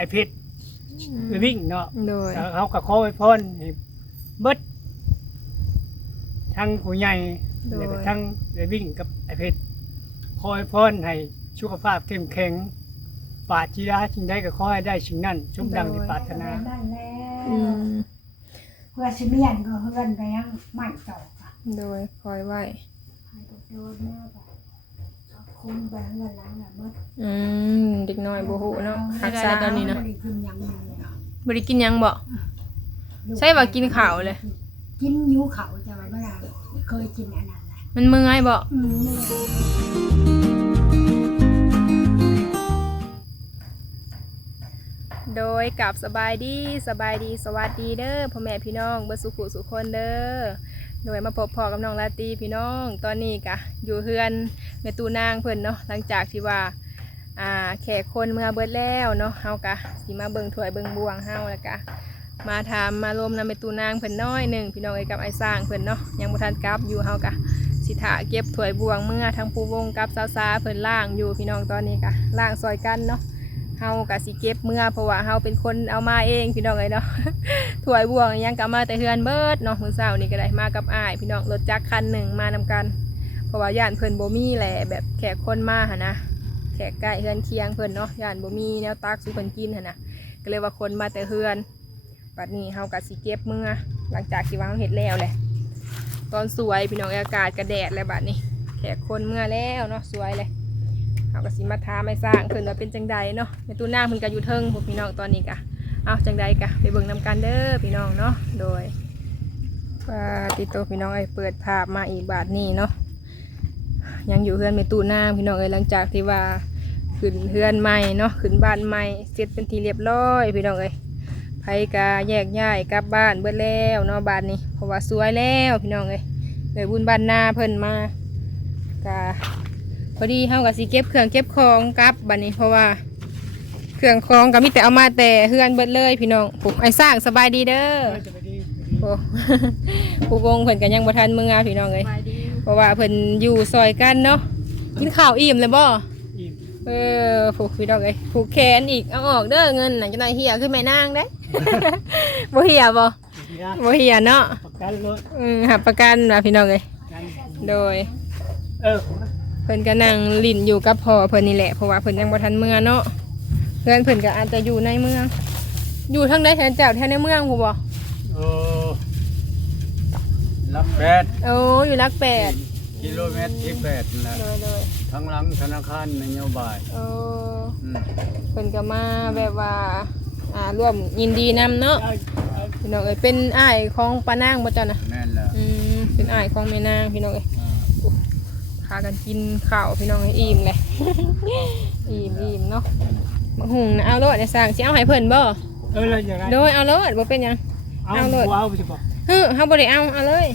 อ้เพชรไปวิ่งเนาะโดยแล้วเขาก็ขอไว้พรให้เบิดทั้งผู้ใหญ่โดยแล้วก็ทั้งไปวิ่งกับไอ้เพชรขอไว้พรให้สุขภาพเข้มแข็งปรารถนาสิ่งใดก็ขอให้ได้สิ่งนั้นสมดังที่ปรารถนานั่นแหละอืมเพื่อสิเมียนก็เฮือนไปยังไม่ต่อค่ะโดยคอยไว้ให้โดนแม่ไปเอา คุณไปเฮือนหล้างน่ะเบิดอืมเด็กน้อยบ่ฮู้เนาะรักษาตอนนี้นะบ่ได้กินหยังเลยอะบ่ได้กินหยังบ่ใช่ว่ากินข้าวเลย กินยูเขาจะว่าเมื่อไหร่เคยกินอันนั้นแหละมันเมื่อยบ่อืมโดยกับสบายดีสบายดีสวัสดีเด้อพ่อแม่พี่น้องเบิดสุขุสุขคนเด้อ โดยมาพบพ่อกับน้องลาตีพี่น้องตอนนี้กะอยู่เฮือนแม่ตูนางเพิ่นเนาะหลังจากที่ว่าอ่าแขกคนเมื่อเบิดแล้วเนาะเฮากะสิมาเบิ่งถ้วยเบิ่งบวงเฮาแล้วกะมาถามมารวมนำแม่ตูนางเพิ่นน้อยหนึ่งพี่น้องเอ้กับไอ้สร้างเพิ่นเนาะยังบ่ทันกลับอยู่เฮากะสิถาเก็บถ้วยบวงเมื่อทั้งปูวงกับสาวซาเพิ่นล่างอยู่พี่น้องตอนนี้กะล่างซอยกันเนาะ เฮากะสิเก็บเมื่อเพราะว่าเฮาเป็นคนเอามาเองพี่น้องเลยเนาะถวยบ่วงอิหยังกะมาแต่เฮือนเบิดเนาะมื้อเช้านี่ก็ได้มากับอ้าย พี่น้องรถจักรคันหนึ่งมานำกัน เพราะว่าย่านเพิ่นบ่มีแหละแบบแขกคนมาหั่นะแขกใกล้เฮือนเคียงเพิ่นเนาะย่านบ่มีแนวตักสู่เพิ่นกินหั่นะก็เลยว่าคนมาแต่เฮือนบัดนี้เฮากะสิเก็บเมื่อหลังจากที่วางเฮ็ดแล้วแหละตอนสวยพี่น้องอากาศกระแดดแล้วบัดนี้แขกคนเมื่อแล้วเนาะสวยเลย เอากระสิมาทาไม่สร้างเพิ่นว่าเป็นจังใดเนาะในตู้นางเพิ่นก็อยู่เทิงพวกพี่น้องตอนนี้กะเอาจังใดกะไปเบิ่งนำกันเด้อพี่น้องเนาะโดยว่าติโตพี่น้องไอ้เปิดภาพมาอีกบาทนี้เนาะยังอยู่เฮือนในตู้นางพี่น้องเอ้ยหลังจากที่ว่าขึ้นเฮือนใหม่เนาะขึ้นบ้านใหม่เสร็จเป็นทีเรียบร้อยพี่น้องเอ้ยไผกาแยกย้ายกลับบ้านเบิดแล้วเนาะบ้านนี้เพราะว่าสวยแล้วพี่น้องเอ้ยเลยบุญบ้านนาเพิ่นมากา พอดีเฮากับสิเก็บเครื่องเก็บของกลับบัดนี้เพราะว่า เครื่องของก็มีแต่เอามาแต่เฮือนเบิดเลยพี่น้องปุ๊ไอ้สร้างสบายดีเด้อเออจะไปดีโอ้ผู้วงเพิ่นก็ยังบ่ทันมือพี่น้องเอ้ยเพราะว่าเพิ่นอยู่ซอยกันเนาะกินข้าวอิ่มเลยบ่อิ่มเออผูกพี่น้องเอ้ยผูกแขนอีกเอาออกเด้อเงินน่ะจังไดเหียขึ้นแม่นางได้บ่เหียบ่เสียบ่เหียเนาะประกันรถอืมหับประกันว่าพี่น้องเอ้ยกันโดย เออเพิ่นก็นั่งลิ้นอยู่กับพ่อเพิ่นนี่แหละเพราะว่าเพิ่นยังบ่ทันเมืองเนาะเพื่อนเพิ่นก็อาจจะอยู่ในเมือง อยู่ทางใดแถวเจ้าแถวในเมืองผู้บ่โอ้รับแปดโอ้อยู่รักแปดกิโลเมตรที่แปดนั่นแหละเลยเลยทั้งหลังธนาคารนโยบายโอ้อืมเพิ่นก็มาแบบว่าอ่าร่วมยินดีนำเนาะพี่น้องเอ้ยเป็นอ้ายของป้านางบ่จ้ะนะแม่นแล้วอืมเป็นอ้ายของแม่นางพี่น้องเอ้ย พากันกินข้าวพี่น้องให้อิ่มเลยอิ่มอิ่มเนาะบักหุงนะเอาโลดได้สั่งสิเอาให้เพิ่นบ่เออแล้วยังไงโดยเอาโลดบ่เป็นหยัง เอาเอาเลยเอาไปสิบอกเฮ้ยเขาบริเอาเอาเลย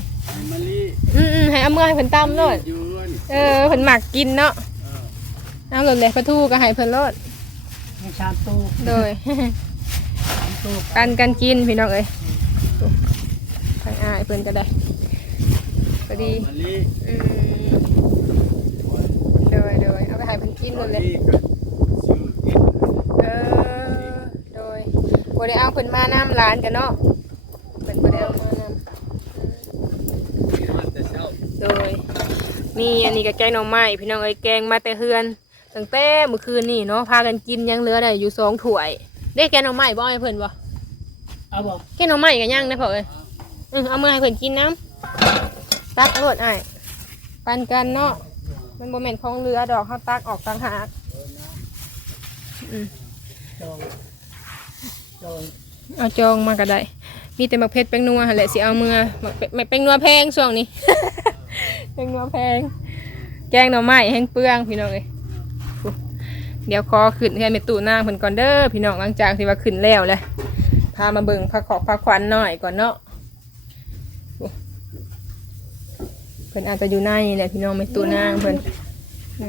มะลิอืมอืมให้เอาเมื่อให้เพิ่นตำโลดยืนเออเพิ่นหมักกินเนาะเอาโลดเลยปลาทูก็ให้เพิ่นโลดให้ชามตู้โดยชามตู้กันกันกินพี่น้องเอ้ยทางอ้ายเพิ่นก็ได้พอดีมะลิอืมโดยโดย เอาไปให้เพิ่นกินโดเลยมะลิกับชื่อกินเออโดยบ่ได้เอาเพิ่นมาน้ำร้านกันเนาะเพิ่นบ่ได้เอามานำมาแต่เช้าโดยนี่อันนี้ก็แกงหน่อไม้พี่น้องเอ้ยแกงมาแต่เฮือนตั้งแต่เมื่อคืนนี่เนาะพากันกินยังเหลือได้อยู่สองถ้วยได้แกงหน่อไม้บ่ให้เพิ่นบ่เอาบอกแกงหน่อไม้ก็ยังนะพ่อเอ้ยเออเอามาให้เพิ่นกินน้ำตักรวดอ้ปันกันเนาะ มันบ่แม่นของเหลือดอกเฮาตักออกต่างหากอืมจองจองเอาจองมาก็ได้ มีแต่มักเพชรแป้งนัวหั่นแหละสิเอามือมักเป็ดแป้งนัวแพงช่วงนี้ แป้งนัวแพง แกงหน่อไม้แห้งเปลืองพี่น้องเอ้ยอุ๊ยเดี๋ยวขอขึ้นให้เมตู่นางเพิ่นก่อนเด้อพี่น้องหลังจากที่ว่าขึ้นแล้วเลยพามาเบิ่งพักขอบพักควันหน่อยก่อนเนาะอุ๊ยเพิ่นอาจจะอยู่ในนี่แหละพี่น้องเมตู่นางเพิ่นอื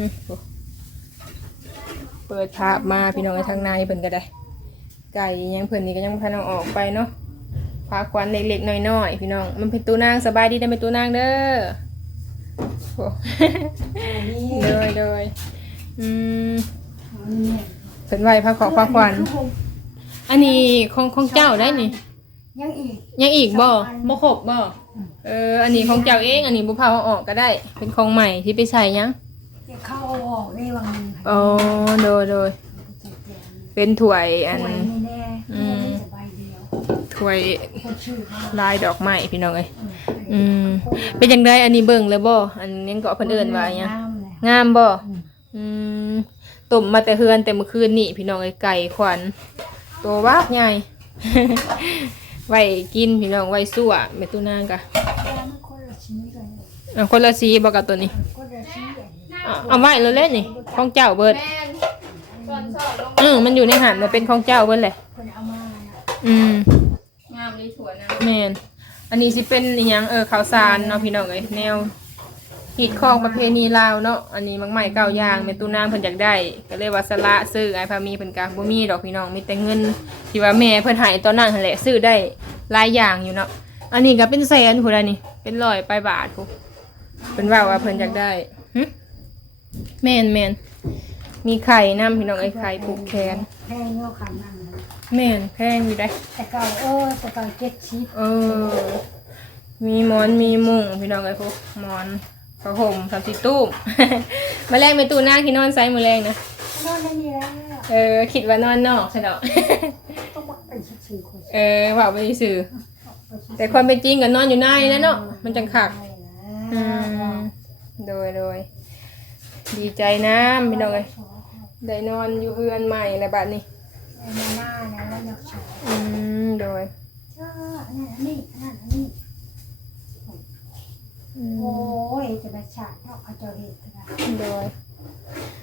มอุ๊ยเปิดภาพมาพี่น้องในทางในเพิ่นก็ได้ ไก่ยังเพิ่นนี่ก็ยังพาน้องออกไปเนาะพาควันเล็กๆน้อยๆพี่น้อง มันเป็นตัวนางสบายดีได้เป็นตัวนางเด้อโอ้อันนี้โดยโดยอืมอันนี้พพิ่นไหว้พระขอพระขวัญอันนี้ของของเจ้าได้นี่ยังอีกยังอีกบ่บ่ครบบ่ เออ อันนี้ของเจ้าเอง อันนี้บ่พาเอาออกก็ได้ เป็นของใหม่ที่ไปใส่ยังเดี๋ยวเข้าเอาออกได้วังหนึงค่ะอ๋อโดยโดยเป็นถ้วยอันป่วยไม่แน่อือืมมสบายเดียวถ้วยคนชื่อมากลายดอกไม้พี่น้องเอ้ยอืมอืมเป็นจังไดอันนี้เบิ่งเลยบ่อันนี้ก็เพิ่นเอิ้นว่าหยัง น้ำเลยงามบ่อืมอืมต้มมาแต่เฮือนแต่เมื่อคืนนี่พี่น้องไอ้ไก่ขวัญตัววากใหญ่ ไว้กินพี่น้องไว้สั่วแม่ตู้นางกะแต่มันคนละชิ้นกันอะคนละสีบ่กับตัวนี้คนละชิ้นกันอะเอาไว้แล้วเล่นนี่ของเจ้าเบิดอืมมันอยู่ในหันมันเป็นของเจ้าเบิดแหละคนเอามาน่ะอืมงามเลยถั่วนะแม่นอันนี้สิเป็นอีหยังเออข้าวสารเนาะพี่น้องเอ้ยแนว ฮีดของประเพณีลาวเนาะ อันนี้มักใหม่เก่าอย่างแม่ตู้นางเพิ่นอยากได้ ก็เลยว่าสละซื้อไอ้พามีเพิ่นก็บ่มีดอกพี่น้อง มีแต่เงินที่ว่าแม่เพิ่นให้ตอนนั้นหั่นแหละซื้อได้หลายอย่างอยู่เนาะ อันนี้ก็เป็นแสนพุ่นอันนี้ เป็นร้อยไปบาทพุ่นเพิ่นว่าว่าเพิ่นอยากได้หึแม่นแม่นมีไข่นํพี่น้องไอ้ไข่ปลูกแขนแพงเงาะคำนั่นนะแม่นแพงอยู่ได้ แต่เก่าเออแต่เก่าเจ็ดชิปเออ มีหมอนมีมุ้งพี่น้องไอ้พวกหมอน ผ้าห่มสามสิตู้ม มาแรงไปตู้หน้าที่นอนไซส์มือแรงนะ นอนได้นี่แล้วเออ คิดว่านอนนอกใช่เนาะต้องมาเป็นชิปสี่คนเออว่าไปสื่อ แต่ความเป็นจริงก็นอนอยู่ในนั่นเนาะ มันจังคัก อืมโดยโดยดีใจนะพี่น้องเอ้ยได้นอนอยู่เฮือนใหม่แล้วบัดนี้ มาหน้านะแล้วยักษ์ชออืมโดยเอออันนั่นอันนี้อันนั่นอันนี้อื โอ้มยจะมาฉาดเนาะเขาจะเห็นกันนะโดย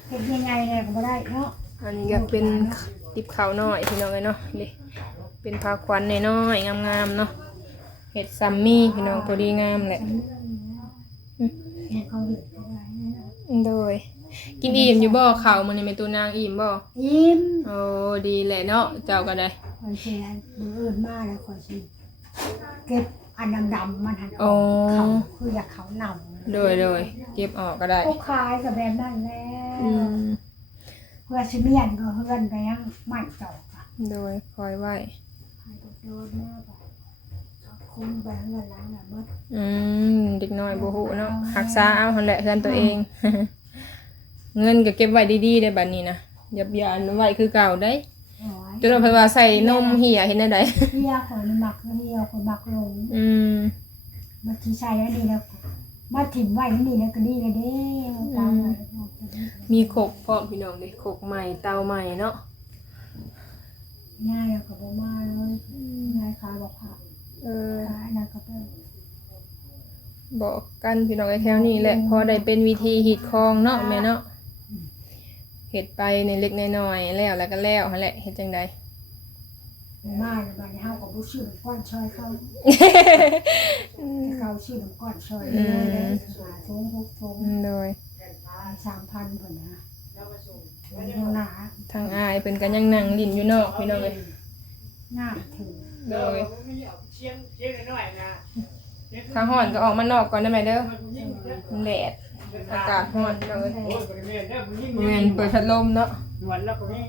เห็นยังไงเนี่ยก็ไม่ได้เนาะอันนี้ก็เป็นติบขาวน้อยพี่น้องเอ้ยเนาะนี่เป็นผ้าควันน้อยๆงามๆเนาะเห็ดซัมมี่พี่น้องพอดีงามแหละเขาเห็นกันได้นะโดย กินอิ่มอยู่บ่ข้าวมันนี่เป็นตัวนางอิ่มบ่ยิ้มโอ้ดีแหละเนาะเจ้าก็ได้คนเชียร์มืออื่นมากแล้วคนชิเก็บ อันดำๆมันหันอ๋อเขาคืออยากเขาหนำโดยโดยเก็บออกก็ได้ก็คล้ายกับแบบนั้นแหละอืมเพื่อชิเมียนก็เพื่อนไปยังไม่ต่อค่ะโดยคอยไว้ให้ก็โดนแม่ไปคุ้มไปเงินล้างแบบเมื่ออืมเด็กน้อยบ่ฮู้เนาะรักษาเอาหั่นแหละเฮือนตัวเอง เงินก็เก็บไว้ดีๆได้บัดนี้นะอย่าอย่าอันไว้คือเก่าได้โอ้ย จนว่าเพิ่นว่าใส่นมเหี่ยเห็นได้ไดเฮียคนหมักเฮียคนหมักลงอืมมาที่ใช้แล้วนี่แล้วมาถิ่มไว้แล้วนี่แล้วก็ดีแล้วเด้ตามมามีขกพร้อมพี่น้องเด้ขกใหม่เตาใหม่เนาะง่ายแล้วก็บ่มาเลยง่ายขาบอกค่ะเออขานั่นก็เป็นบอกกันพี่น้องไอ้แถวนี้แหละพอได้เป็นวิธีหีดคองเนาะแม่เนาะ เฮ็ดไปในเล็กน้อยๆแล้วแล้วก็แล้วหั่นแหละเฮ็ดจังไดบ่มาแล้วบัดนี้เฮาก็บ่ชื่อก้อนชอยเขาเขาชื่อก้อนชอยเลยเลยหาทงหกทงโดยสามพันเพิ่นนะมันยังหนาทางอายเพิ่นก็ยังนั่งลิ้นอยู่นอกพี่น้องเอ้ยหน้าถึงโดยเชียงเชียงหน่อยนะถ้าฮ้อนก็ออกมานอกก่อนได้ไหมเด้อมันแดด อากาศร้อนพี่น้องเอ้ยโอ้ยบริเวณเนี่ยผู้หญิงบ่แม่นเปิดพัดลมเนาะ หนวดแล้วก็มี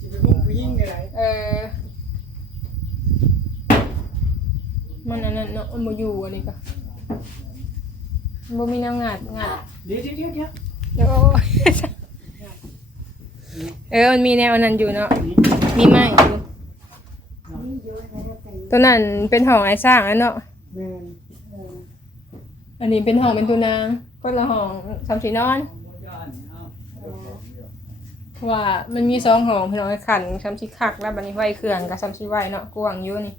สิไปพุ่งผู้หญิงอะไรเออ มันอันนั้นเนาะมันบ่อยู่อันนี้ก็มันบ่มีแนวงาดงาดเดี๋ยวเดี๋ยวเดี๋ยวเดี๋ยวเดี๋ยวโอ้ยเออ มันมีแนวอันนั้นอยู่เนาะ มีไม้อยู่นี่เยอะนะเป็นตัวนั้นเป็นห้องไอ้สร้างอันเนาะแม่เออ อันนี้เป็นห้องเป็นตัวนางคนละห้องสามสีนอนว่ามันมีสองห้องพี่น้องไอ้ขันสามสีคักแล้วบัดนี้ไว้เครื่องกับสามสีไว้เนาะกว้างอยู่นี่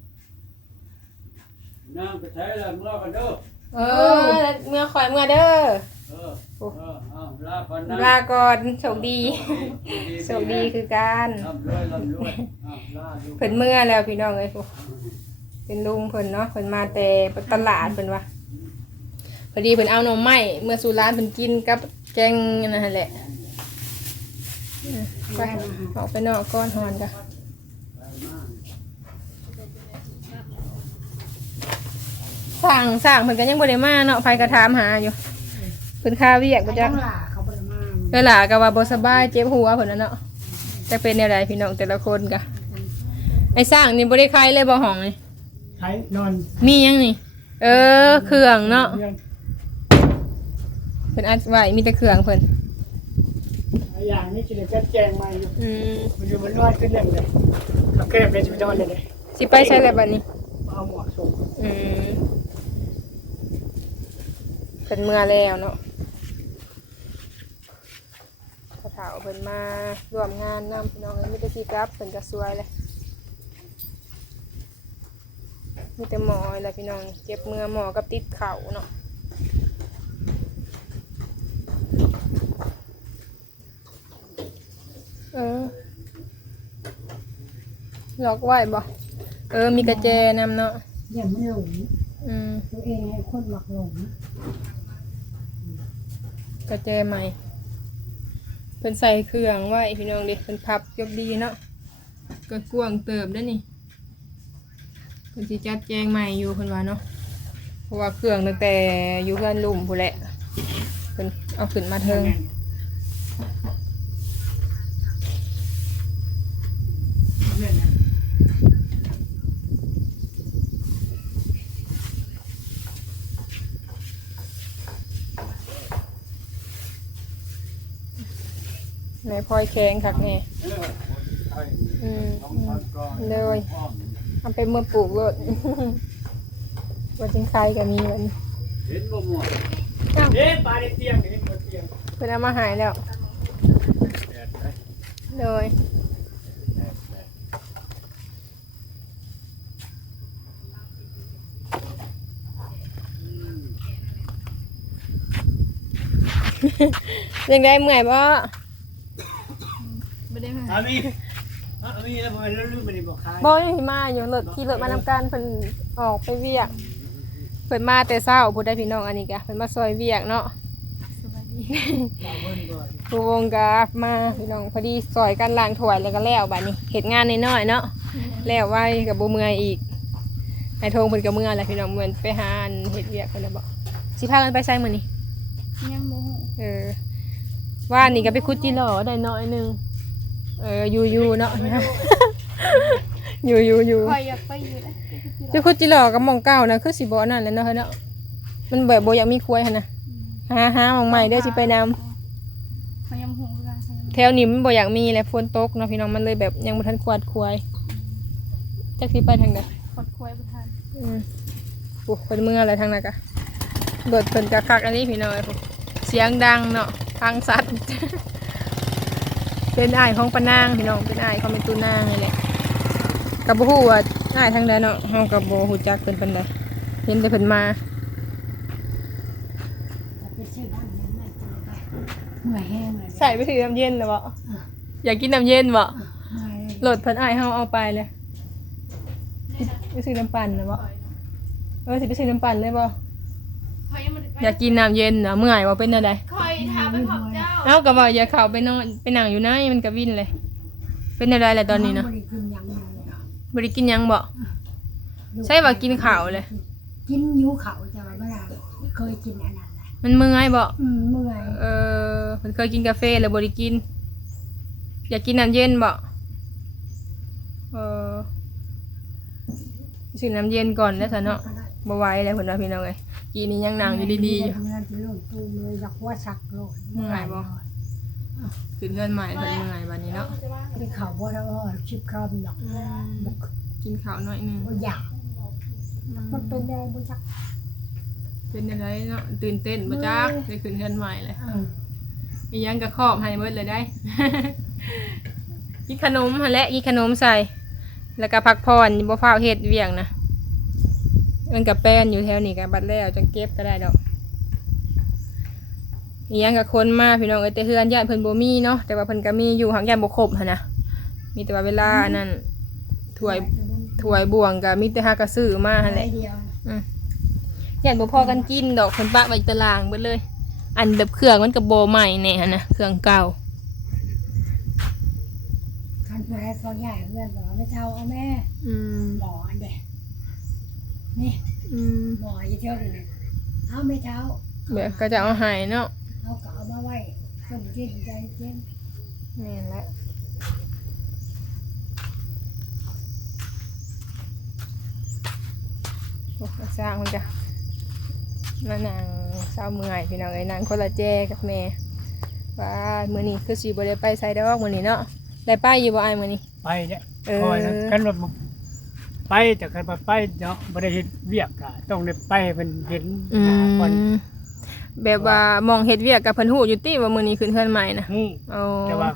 นั่งไปใช้แล้วเมื่อกันเด้อเออเมื่อคอยเมื่อเด้อเออเออเอาลาก่อนนะลาก่อนโชคดีโชคดีคือการลำรวยลำรวยเอาลาดูเพิ่นเมื่อแล้วพี่น้องเอ้ยพวกเป็นลุงเพิ่นเนาะเพิ่นมาแต่ตลาดเพิ่นว่าพ อดีเพิ่นเอาหน่อไม้เมื่อสู่ร้านเพิ่นกินกับแกงนั่นแหละไปออกไปนอกก้อนหอนกันสั่งสั่งเพิ่นก็ยังบ่ได้มาเนาะไผก็ถามหาอยู่เพิ่นค่าเวียกบ่ไปจัจักงหล่าเขาบ่ได้มาเวลาก็ว่าบ่สบายเจ็บหัวเพิ่นน่ะเนาะมจะเป็นอะไรพี่น้องแต่ละคนกะไอ้สร้างนี่บ่ได้ใครเลยบ่ห้องนี่ใช้นอนมีหยังนี่ เออเครื่องเนาะเรียนเพิ่นอัดไว้มีแต่เครื่องเพิ่นหลายอย่างนี้จะได้จัดแจงมาอยู่อืมมันอยู่มันรอดขึ้นเรื่องเลยเราแก้เป็นชีวิตวันเลยเลยสิไปใช้แล้วบัดนี้ เอาหมวกส่งอืมเป็นเมื่อแล้วเนาะพระเถาเพิ่นมาร่วมงานนำพี่น้องมีแต่สิกลับเพิ่นก็สวยเลยมีแต่หมอแหละพี่น้องเจ็บเมื่อหมอกับติดเข่าเนาะ เออล็อกไว้บ่เออ มีกระแจนำเนาะอย่ามันหลงอืมตัวเองให้คนหมักหลงกระแจใหม่เพิ่นใส่เครื่องไว้พี่น้องเด็กเพิ่นพับยกดีเนาะก็กวางเติบได้อนี่เพิ่นสิจัดแจงใหม่อยู่เพิ่นว่าเนาะเพราะว่าเครื่องตั้งแต่อยู่เพื่อนลุ่มผู้นแหละเพิ่นเอาขึ้นมาเทิง เล่นนั่น ใน พลอยแข็งคักแน่เออไอ้อืมน้องพันก็เลยอ้อมเอาไปเมื่อปลูกรถวันจิงไคก็มีวันนี้เห็นบ่หมดเอ๊ะปลาในเตียงนี่บนเตียงเพิ่นเอามาหายแล้วแดดไหมเลยแดดแดดยังได้เมื่อยบ่ไม่ได้มา อามีอามีแล้วผมแล้วลืมไปในบอกค้าบ่ยังสิมาอยู่รถขี่รถมานำกันเพิ่นออกไปเวียกเพิ่นมาแต่เช้าผู้ใดพี่น้องอันนี้กะเพิ่นมาซอยเวียกเนาะสบายดีบอกเพิ่นก่อนผู้วงกะมาพี่น้องพอดีซอยกันล้างถ้วยแล้วก็แล้วบัดนี้เฮ็ดงานน้อยๆเนาะแล้วไว้กับบ่เมื่อยอีกไอ้โทงเพิ่นก็เมื่อยแหละพี่น้องเหมือนไปหาอันเฮ็ดเวียกเพิ่นน่ะบ่สิพากันไปไสมื้อนี้ยังโมโหเออว่านี่ก็ไปคุดจิหล่อได้น้อยหนึง เอออยู่อยู่เนาะ อยู่อยู่อยู่คอยอยากไปอยู่นะจะคุดจิหล่อกับหมองเก้านะคือสิบ่นั่นแหละเนาะเฮ้ยเนาะมันแบบบ่อยากมีควายหั่นน่ะหาหาหมองใหม่เด้อสิไปนำเขายังโมโหกันเขายังแถวนี้มันบ่อยากมีแหละฝนตกเนาะพี่น้องมันเลยแบบยังบ่ทันควาดควายจักสิไปทางใดกดควยประทานอืมโอ้เพิ่นเมื่ออะไรทางนั้นกะโดดเพิ่นกะคักอันนี้พี่น้องเอ้ยเสียงดังเนาะทางสัตว์ เป็นอ้ายของปะนางพี่น้องเป็นอ้ายของเป็นตูนางนี่แหละกับบ่ฮู้ว่าอ้ายทางใดเนาะเฮากับบ่ฮู้จักเพิ่นปานใดเห็นแต่เพิ่นมาไปซื้อบ้านนั้นมาเจอไปเมื่อยแห้งเลยใส่ไปถือน้ำเย็นแล้วบ่อยากกินน้ำเย็นบ่เมื่อยเลยโหลดเพิ่นอ้ายเฮาเอาไปเลยไปซื้อน้ำปั่นนะบ่เออสิไปซื้อน้ำปั่นเลยบ่คอยยังไม่ได้ไปอยากกินน้ำเย็นน่ะเมื่อยบ่เป็นจังไดคอยทาไปขอบเจ้า เอ้าก็บอกอย่าเข้าไปนอนไปนั่งอยู่ไหนมันก็วิ่นเลย เป็นอะไรแหละตอนนี้เนาะบ่ได้กินหยังเลยเนาะบริกินหยังบ่ใช่ว่ากินข้าวเลย กินยูเขาจะว่าเมื่อไหร่เคยกินอันนั้นแหละมันเมื่อยบ่อืมเมื่อยเออมันเคยกินกาแฟแล้วบริกิน อยากกินน้ำเย็นบ่เออซื้อน้ำเย็นก่อนแล้วซะเนาะก็ได้บ่ไหวแล้วเพิ่นว่าพี่น้องเอ้ย กีนี่ยังนั่งอยู่ดีๆอยู่ทำงานที่โลดตูมเลยอยากว่าชักโลดเมื่อยบ่ ขึ้นเงินใหม่เพิ่นเมื่อยบัดนี้เนาะที่เขาบ่ได้ว่าชิบคำหรอกบ่กินข้าวหน่อยหนึงบ่อยากมันเป็นได้บ่จักเป็นอะไรเนาะตื่นเต้นบ่จักได้ขึ้นเงินใหม่เลย อืมมียังกระครอบให้เบิดเลยได้ กินขนมหั่นแหละกินขนมใส่ แล้วก็พักผ่อนบ่ฟ้าวเฮ็ดเวียงนะ มันกับแป้นอยู่แถวนี้กับบัดแล้วจังเก็บก็ได้ดอกมียังกับคนมาพี่น้องเอ้ยแต่เฮือนญาติเพิ่นบ่มีเนาะแต่ว่าเพิ่นก็มีอยู่หักญาติบ่ครบหั่นนะมีแต่ว่าเวลาอันนั้นถ้วยถ้วยบ่วงก็มีแต่หากระซื้อมาหั่นแหละไอเดียวญาติบ่พอกันกินดอกเพิ่นปะไว้ตารางเบิดเลย อันแบบเครื่องมันก็บ่ใหม่แน่หั่นนะเครื่องเก่าคันไปให้เขาใหญ่เพื่อนบอกว่าไม่เท่าเอาแม่อืมหมออันเดะ นี่อหอยู่เทิงนี่เอาไม่เท้าเดี๋ยวก็จะเอาหายเนาะเอาก็เอามาไว้ส่งที่ใจเย็นี่แหละโอ้สร้างมันจ้ะมานางเศร้าเมื่อยพี่น้องไอ้นางคนละแจกับแม่ว่าเมื่อนี้คือสิบ่ได้ไปไสดอกมื่อนี้เนาะได้ไปอยู่บ่อ้ายมื่อนี้ไปเนี่ยเออกันรถ ไปแต่กันบ่ไปเนาะบ่ได้เฮ็ดเวียกก็ต้องได้ไปให้เพิ่นเห็นอืหน้าก่อนมแบบว่ามองเฮ็ดเวียกกับเพิ่นฮู้อยู่ติว่ามื้อนี้ขึ้นเฮือนใหม่นะฮู้โอ้แต่ว่า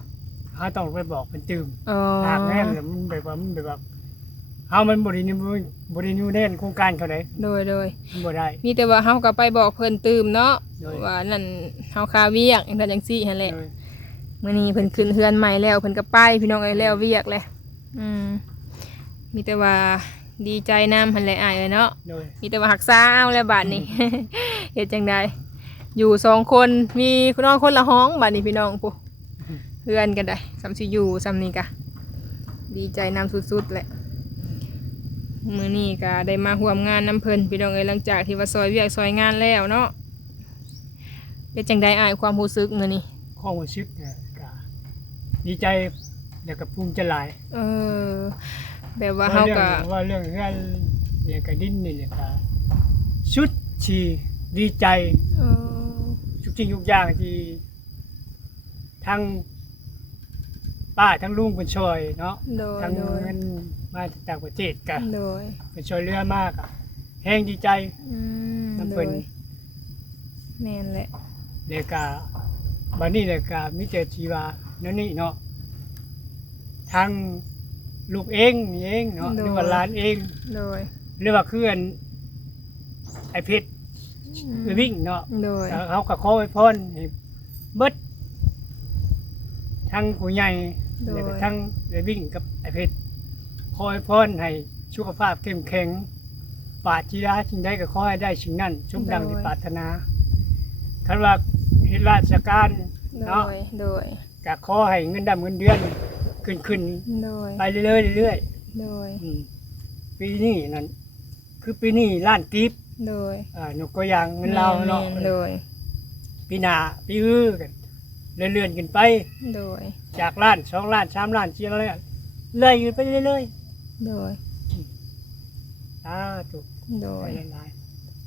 เฮาต้องไปบอกเพิ่นตื่มโอ้หากแม่นแล้วมันแบบว่ามันแบบว่าเฮามันบ่ได้นี่บ่ได้อยู่ในโครงการเขาได้โดยโดยมันบ่ได้ มีแต่ว่าเฮาก็ไปบอกเพิ่นตื่มเนาะโดย ว่านั่นเฮาคาเวียกจังซั่นจังซี่หั่นแหละโดยมื่อนี้เพิ่นขึ้นเฮือนใหม่แล้วเพิ่นก็ไปพี่น้องเอ้ยแล้วเวียกเลยอืม มีแต่ว่าดีใจนำหันแหละอ้ายเอ้ยเนาะ โดยมีแต่ว่าหักษาเอาแล้วบาดนี้ เฮ็ดจังไดอยู่สองคนมีคุณน้องคนละห้องบาดนี้พี่น้องปุ๊เฮือนกันได้สำสิอยู่สำนี้กะ ดีใจนำสุดๆแหละมื้อนี้ก็ได้มาร่วมงานน้ำเพิ่นพี่น้องเอ้ยหลังจากที่ว่าซอยเวียกซอยงานแล้วเนาะเป็นจังไดอ้ายความรู้สึกมื้อนี้ความรู้สึกเนี่ยก็ดีใจแล้วก็ภูมิใจหลาย เออ แบบว่าเฮาก็ว่าเรื่องงานเนี่ยก็ดิ้นนี่เนี่ยก็ชุดชีดีใจเออทุกสิ่งทุกอย่างที่ทั้งป้าทั้งลุงเป็นช่วยเนาะโดยทั้งโดยเงินมาจากต่างประเทศก็โดยเป็นช่วยเหลือมากอะแห้งดีใจอืมน้ำโดเพิ่ยนแม่นแหละเลยก็บัดนี้เลยก็มิเตชีวาเนั่นนี่เนาะทั้ง ลูกเองนี่เองเนาะหรือว่าหลานเองโดยหรือว่าเพื่อนไอเพชรไปวิ่งเนาะโดยแล้วเขาก็ขอไว้พรให้เบิดทั้งผู้ใหญ่โดยแล้วก็ทั้งไปวิ่งกับไอเพชรขอไว้พรให้สุขภาพเข้มแข็งปรารถนาสิ่งใดก็ขอให้ได้สิ่งนั้นสมดังที่ปรารถนาคันว่าเฮ็ดราชการโดเนาะยโดยก็ขอให้เงินดำเงินเดือน ขึ้นขึ้นโดย ไปเรื่อยๆเรื่อยโดย ๆอืมปีนี้นั่นคือปีนี้ล้านกีบโดยอ่านกก็ยางเงินเราวเนาะแม่โดย ปีหน้าปีอื้อกันเลื่อนๆกันไป โดย จากล้านสองล้านสามล้านสี่ล้านเรื่อยๆไปเรื่อยโดย ๆสาธุโดยไปหลาย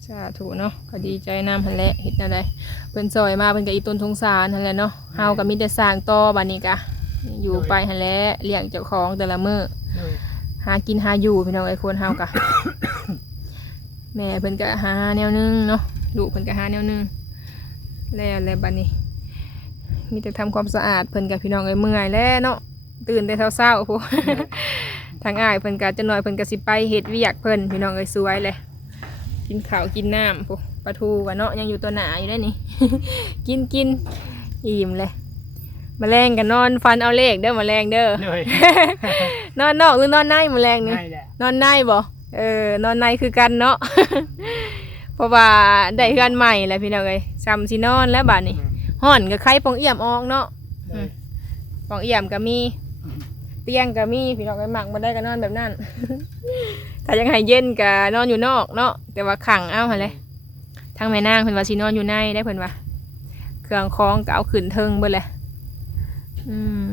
สาธุเนาะก็ดีใจนำหั่นแหละเฮ็ดแนวใดเพิ่นซอยมาเพิ่นก็อีต้นสงสารหั่นแหละเนาะเฮาก็มีแต่สร้างต่อบัดนี้กะ อยู่ไปหั่นแหละเลี้ยงเจ้าของแต่ละมื้อๆเลยหากินหาอยู่พี่น้องไอ้คนเฮากะ แม่เพิ่นก็หาแนวหนึงเนาะลูกเพิ่นก็หาแนวหนึงแล้วแล้วบัดนี้ มีแต่ทำความสะอาดเพิ่นกับพี่น้องเอ้ยเมื่อยแล้วเนาะตื่นแต่เช้าๆพูทางอ้ายเพิ่นก็จะหน่อยเพิ่นก็สิไปเฮ็ดเวียกเพิ่นพี่น้องเอ้ยสวยเลยกินข้าวกินน้ำพูปลาทูกันเนาะยังอยู่ตัวหนาอยู่ได้นี่ กินกินอิ่มเลย แมาแรงกันนอนฟันเอาเลขเด้อแมาแรงเด้อ เลย นอนนอกหรือนอนในแมาแรงนี่ ง่ายแหละนอนในบ่เออนอนในคือกันเนาะ เพราะว่าได้เฮือนใหม่แล้วพี่น้องเอ้ยซ้ำสินอนแล้วบัดนี้ห่อนก็ไข่ปองเอี่ยมออกเนาะ เลย ปองเอี่ยมก็มี เตียงก็มีพี่น้องไอ้หมักมาได้ก็นอนแบบนั้น ถ้ายังให้เย็นก็นอนอยู่นอกเนาะ แต่ว่าขังเอาหั่นเลยทางแม่นางเพิ่นว่าสินอนอยู่ในได้เพิ่นว่า เครื่องคล้องก็เอาขึ้นเทิงเบิดเลย อืม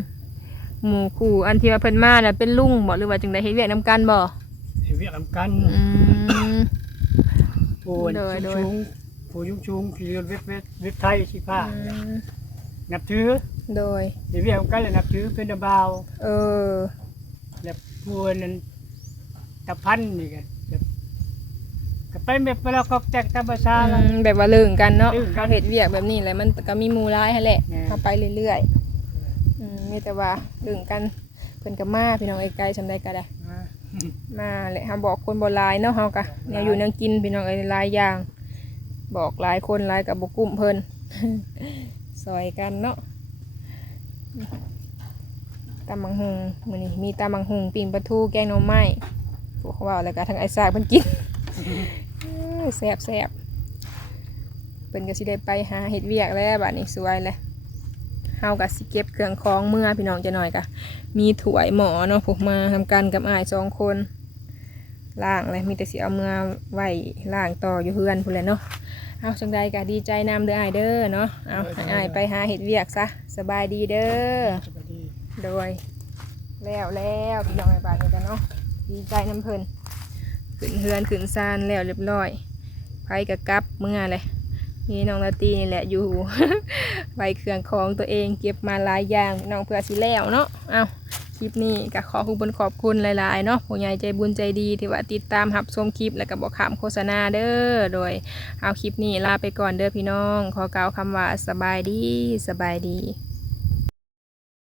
หมู่คู่อันที่ว่าเพิ่นมาน่ะเป็นลุงบ่หรือว่าจังไดเฮ็ดเวียกนํกันบ่ให้เวียกนำกันอืม ผู้โดยโดย ชุงๆผู้ยุ่งชุงขี่เรือเว็บเว็บเว็บไทยสิผ้าอืมนับถือโดยให้เวียกนำกันแล้วนับถือเป็นดาบาวเออ แล้วผู้นั้นตะพันนี่กันแบบก็ไปแบบเวลาก็แจกตามภาษาอืแล้วมแบบว่าเลิงกันเนาะเลิกกันเฮ็ดเวียกแบบนี้แหละมันก็มีหมู่ร้ายหั่นแหละ แม่ เข้าไปเรื่อยๆ อืมมีแต่ว่าเลิงกันเพิ่นก็มาพี่น้องไอ้ไกลซำใดก็ได้อ่ามาแหละเฮาบอกคนบ่หลายเนาะเฮากะแนวอยู่แนวกินพี่น้องไอ้หลายอย่าง บอกหลายคนหลายกับบ่กุ้มเพิ่นซอยกันเนาะตำมังหุงมื้อนี้มีตำมังหุงปิ้งปลาทูแกงหน่อไม้พวกเขาว่าแล้วก็ทั้งไอ้ซากเพิ่นกินอื้อแซ่บแซ่บเพิ่นก็สิได้ไปหาเฮ็ดเวียกแล้วบัดนี้สวยเลย เฮาก็สิเก็บเครื่องของเมื่อพี่น้องจะหน่อยกะมีถ้วยหมอเนาะพวกมาทำกันกับอายสองคนล่างเลยมีแต่สิเอาเมื่อไหวล่างต่ออยู่เฮือนพุ่นแหละเนาะเอาจังใดก็ดีใจนำเด้ออายเด้อเนาะเอาให้อ้ายไปหาเห็ดเวียกซะสบายดีเด้อโดยแล้วแล้วพี่น้องไอบ้านนี่กันเนาะดีใจน้ำเพิ่นขึ้นเฮือนขึ้นซานแล้วเรียบร้อยไผกับกับเมื่อเลย นี่น้องนาตีนี่แหละอยู่ใบเครื่องของตัวเองเก็บมาหลายอย่างน้องเพื่อสิแล้วเนาะเอาคลิปนี้ก็ขอขอบคุณขอบคุณหลายๆเนาะผู้ใหญ่ใจบุญใจดีที่ว่าติดตามหับชมคลิปแล้วก็บอกขามโฆษณาเด้อโดย เอาคลิปนี้ลาไปก่อนเด้อพี่น้อง ขอกล่าวคำว่าสบายดีสบายดี